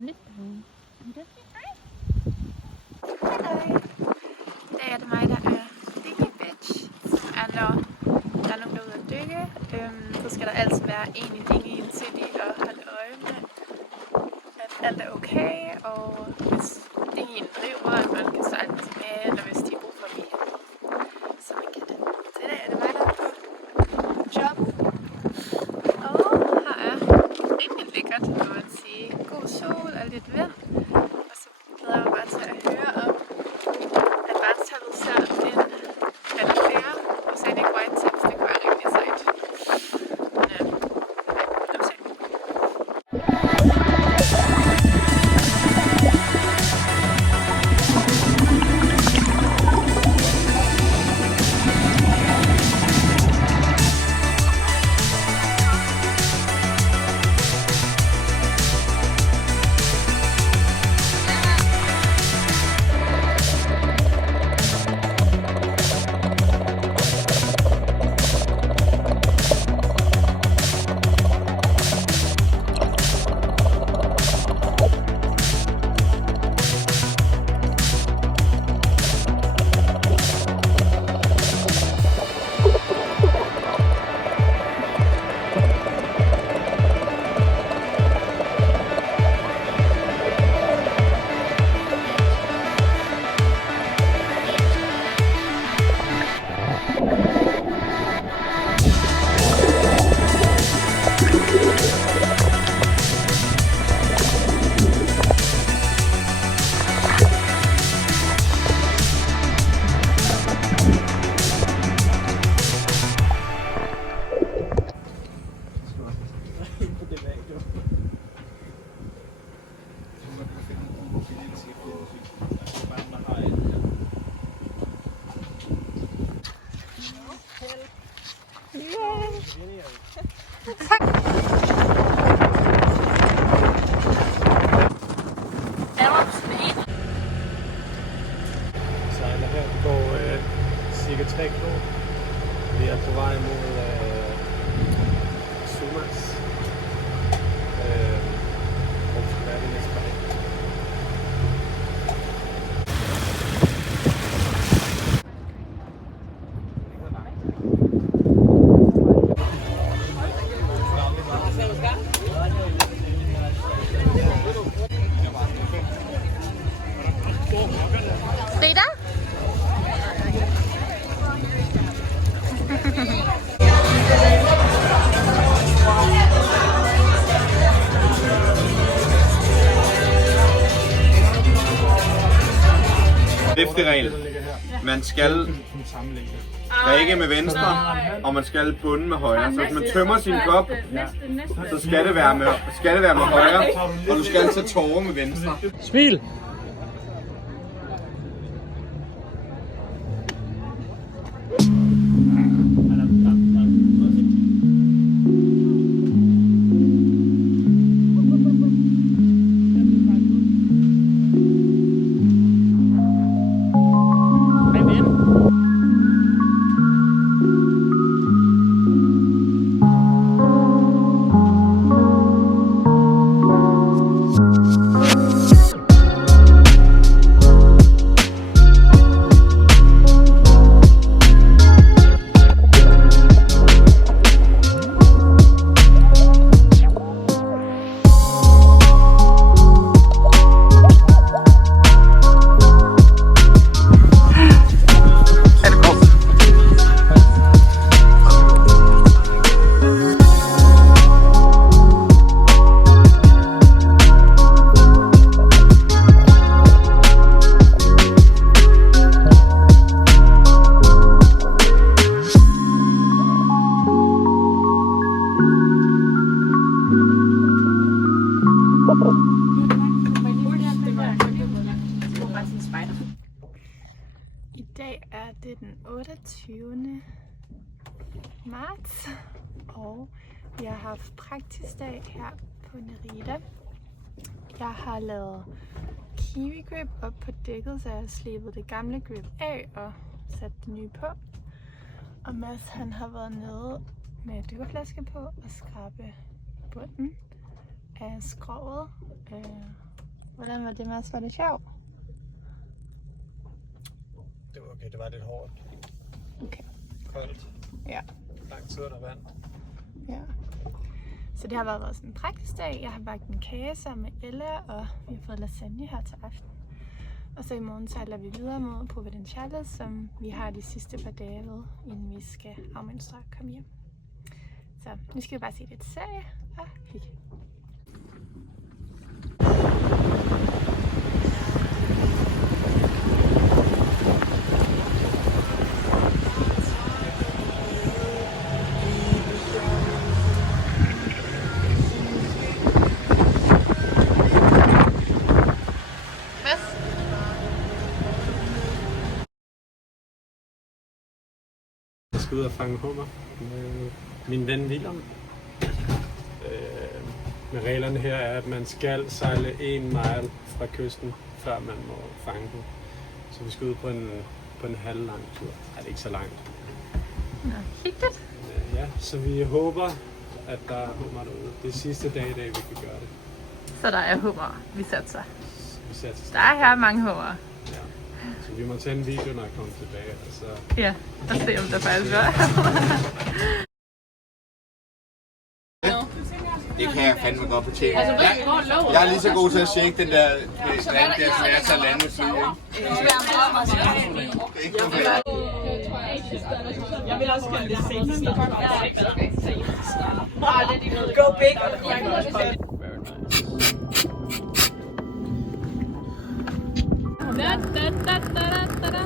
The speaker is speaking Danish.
Lidt. I dag er det mig, der er Dingy Bitch, som er når der er nogen, der er ude at dykke. Så skal der altid være en i dingien til lige at holde øje med, at alt er okay, og hvis dingien driver, at man kan sejle med tilbage, eller hvis de er brug for bil. Så man kan det. Så i dag er det mig, der er på job. Og her er rimelig lækkert, må man sige. God sol og lidt vind. Og så glæder jeg mig bare til at høre om advanced-tallet ser en eller flere Oceanic Whitetails. Det kunne være rigtig sejt. Men lad os se. Sejler her. Vi går cirka 3 km. Vi er på vej mod Sumas. Hvor skal være det næste vej. Frida? Regel. Man skal række med venstre, og man skal bunde med højre. Så hvis man tømmer sin kop, så skal det være med højre, og du skal tage tårer med venstre. Smil! I dag er det den 28. marts, og jeg har haft praktisk dag her på Nerida. Jeg har lavet kiwi grip op på dækket, så jeg har slebet det gamle grip af og sat det nye på. Og Mads han har været nede med dykkerflaske på og skrabe bunden af skroget Hvordan var det, Mads? Var det sjovt? Det var okay, det var lidt hårdt. Okay. Koldt. Ja. Lang tid under vand. Ja. Så det har været vores en praktisk dag. Jeg har bagt en kage sammen med Ella, og vi har fået lasagne her til aften. Og så i morgen sejler vi videre mod Providenciales, som vi har de sidste par dage ved, inden vi skal afmønstre og komme hjem. Så nu skal vi bare se lidt serie og hygge. Jeg skal ud og fange hummer med min ven William. Med reglerne her er, at man skal sejle 1 mile fra kysten, før man må fange den. Så vi skal ud på en halv lang tur. Det er ikke så langt. Nå, hyggeligt. Ja, så vi håber, at der er hummer derude. Det er sidste dag i dag, vi kan gøre det. Så der er hummer, vi satser. Vi satser. Der er her mange hummer. Ja. Så vi må tage en video, når jeg kommer tilbage. Altså. Ja, og se om der faktisk var. Det kan jeg fandme godt på tjekke. Jeg er lige så god til at shake den der vand, der smager til landet fly, ikke? Okay. Jeg vil også kalde det safety. Go big on the Da, da, da, da, da.